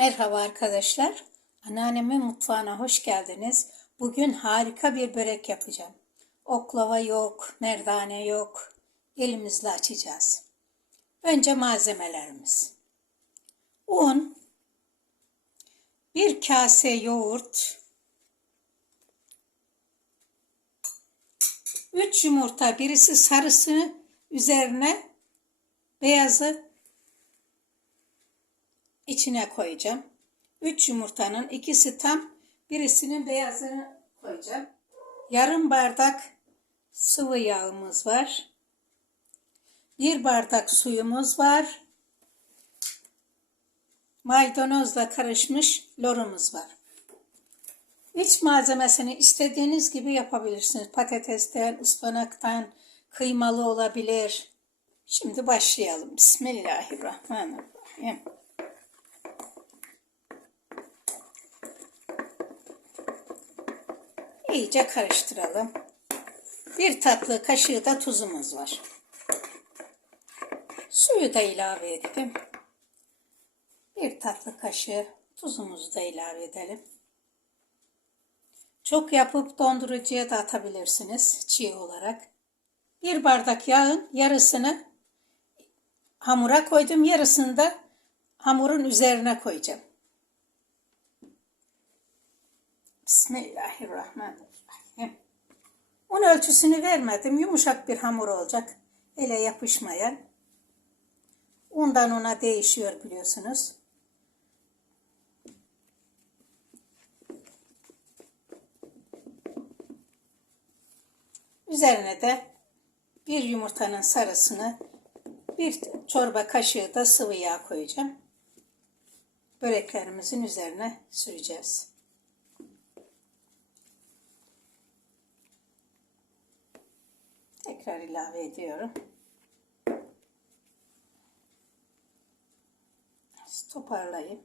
Merhaba arkadaşlar. Anneannemin mutfağına hoş geldiniz. Bugün harika bir börek yapacağım. Oklava yok, merdane yok. Elimizle açacağız. Önce malzemelerimiz. Un, bir kase yoğurt, 3 yumurta, birisi sarısını üzerine beyazı içine koyacağım. 3 yumurtanın ikisi tam, birisinin beyazını koyacağım. Yarım bardak sıvı yağımız var. Bir bardak suyumuz var. Maydanozla karışmış lorumuz var. İç malzemesini istediğiniz gibi yapabilirsiniz. Patatesten, ıspanaktan, kıymalı olabilir. Şimdi başlayalım. Bismillahirrahmanirrahim. İyice karıştıralım. Bir tatlı kaşığı da tuzumuz var. Suyu da ilave ettim. Bir tatlı kaşığı tuzumuzu da ilave edelim. Çok yapıp dondurucuya da atabilirsiniz çiğ olarak. Bir bardak yağın yarısını hamura koydum. Yarısını da hamurun üzerine koyacağım. Bismillahirrahmanirrahim. Un ölçüsünü vermedim. Yumuşak bir hamur olacak. Ele yapışmayan. Undan una değişiyor biliyorsunuz. Üzerine de bir yumurtanın sarısını bir çorba kaşığı da sıvı yağ koyacağım. Böreklerimizin üzerine süreceğiz. Tekrar ilave ediyorum. Toparlayayım.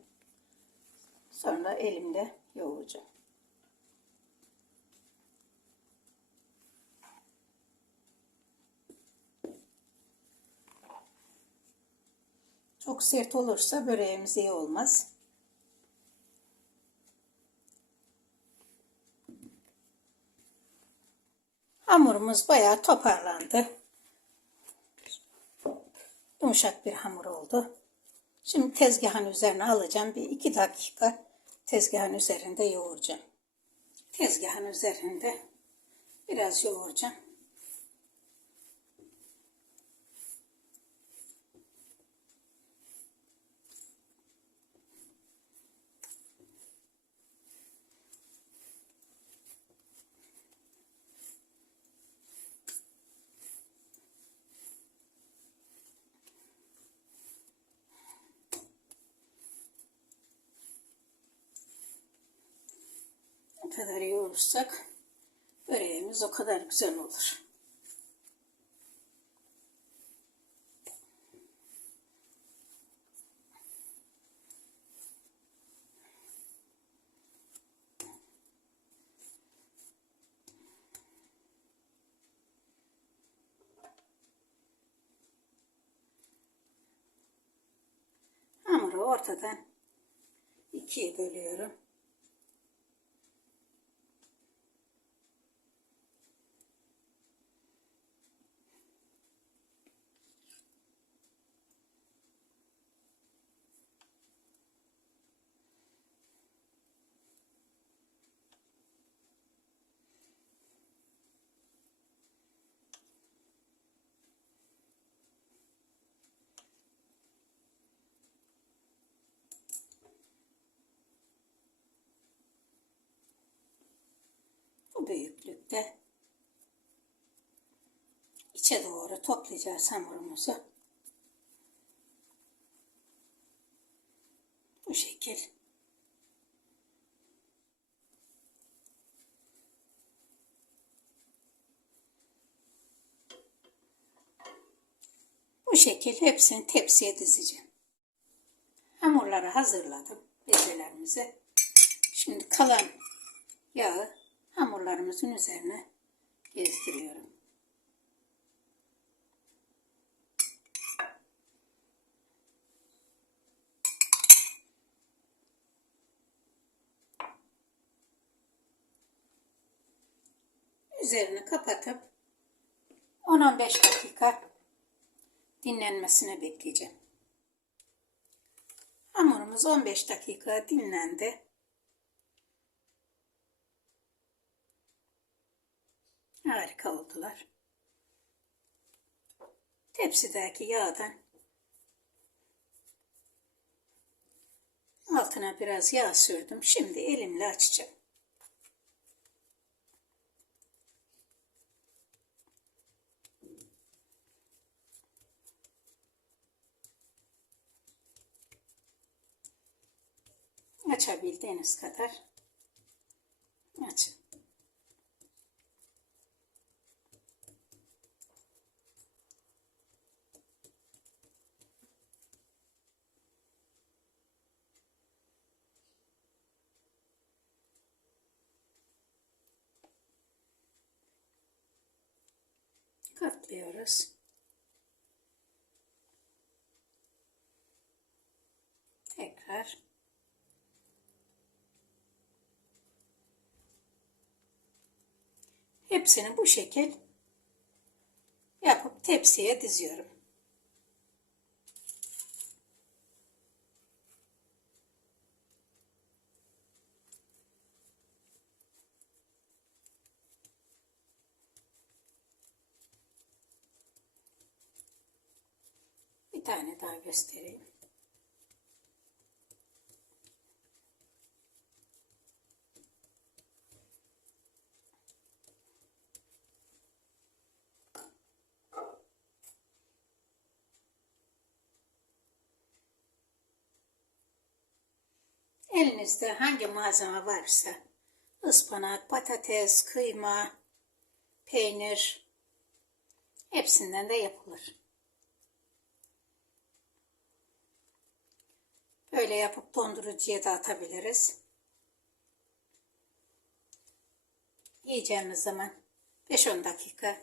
Sonra elimle yoğuracağım. Çok sert olursa böreğimiz iyi olmaz. Hamurumuz bayağı toparlandı. Yumuşak bir hamur oldu. Şimdi tezgahın üzerine alacağım. Bir iki dakika tezgahın üzerinde yoğuracağım. Tezgahın üzerinde biraz yoğuracağım. Ne kadar yoğurursak böreğimiz o kadar güzel olur. Hamuru ortadan ikiye bölüyorum. Büyüklükte içe doğru toplayacağız hamurumuzu. Bu şekil. Bu şekil hepsini tepsiye dizeceğim. Hamurları hazırladım. Bezelerimizi. Şimdi kalan yağı hamurlarımızın üzerine gezdiriyorum. Üzerini kapatıp 10-15 dakika dinlenmesini bekleyeceğim. Hamurumuz 15 dakika dinlendi. Harika oldular. Tepsideki yağdan altına biraz yağ sürdüm. Şimdi elimle açacağım. Açabildiğiniz kadar Katlıyoruz. Tekrar Hepsini bu şekil yapıp tepsiye diziyorum. Bir tane daha göstereyim. Elinizde hangi malzeme varsa ıspanak, patates, kıyma, peynir hepsinden de yapılır. Böyle yapıp dondurucuya da atabiliriz. Yiyeceğimiz zaman 5-10 dakika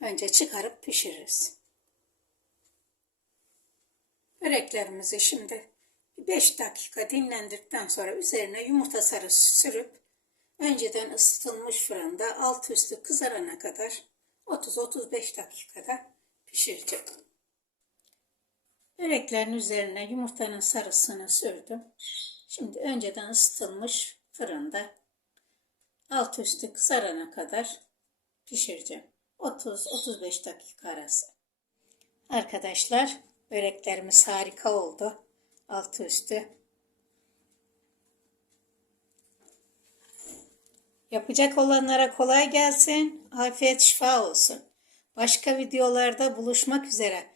önce çıkarıp pişiririz. Böreklerimizi şimdi 5 dakika dinlendirdikten sonra üzerine yumurta sarısı sürüp önceden ısıtılmış fırında alt üstü kızarana kadar 30-35 dakikada pişireceğim. Böreklerin üzerine yumurtanın sarısını sürdüm. Şimdi önceden ısıtılmış fırında alt üstü kızarana kadar pişireceğim. 30-35 dakika arası. Arkadaşlar böreklerimiz harika oldu. Altı üstü. Yapacak olanlara kolay gelsin. Afiyet şifa olsun. Başka videolarda buluşmak üzere.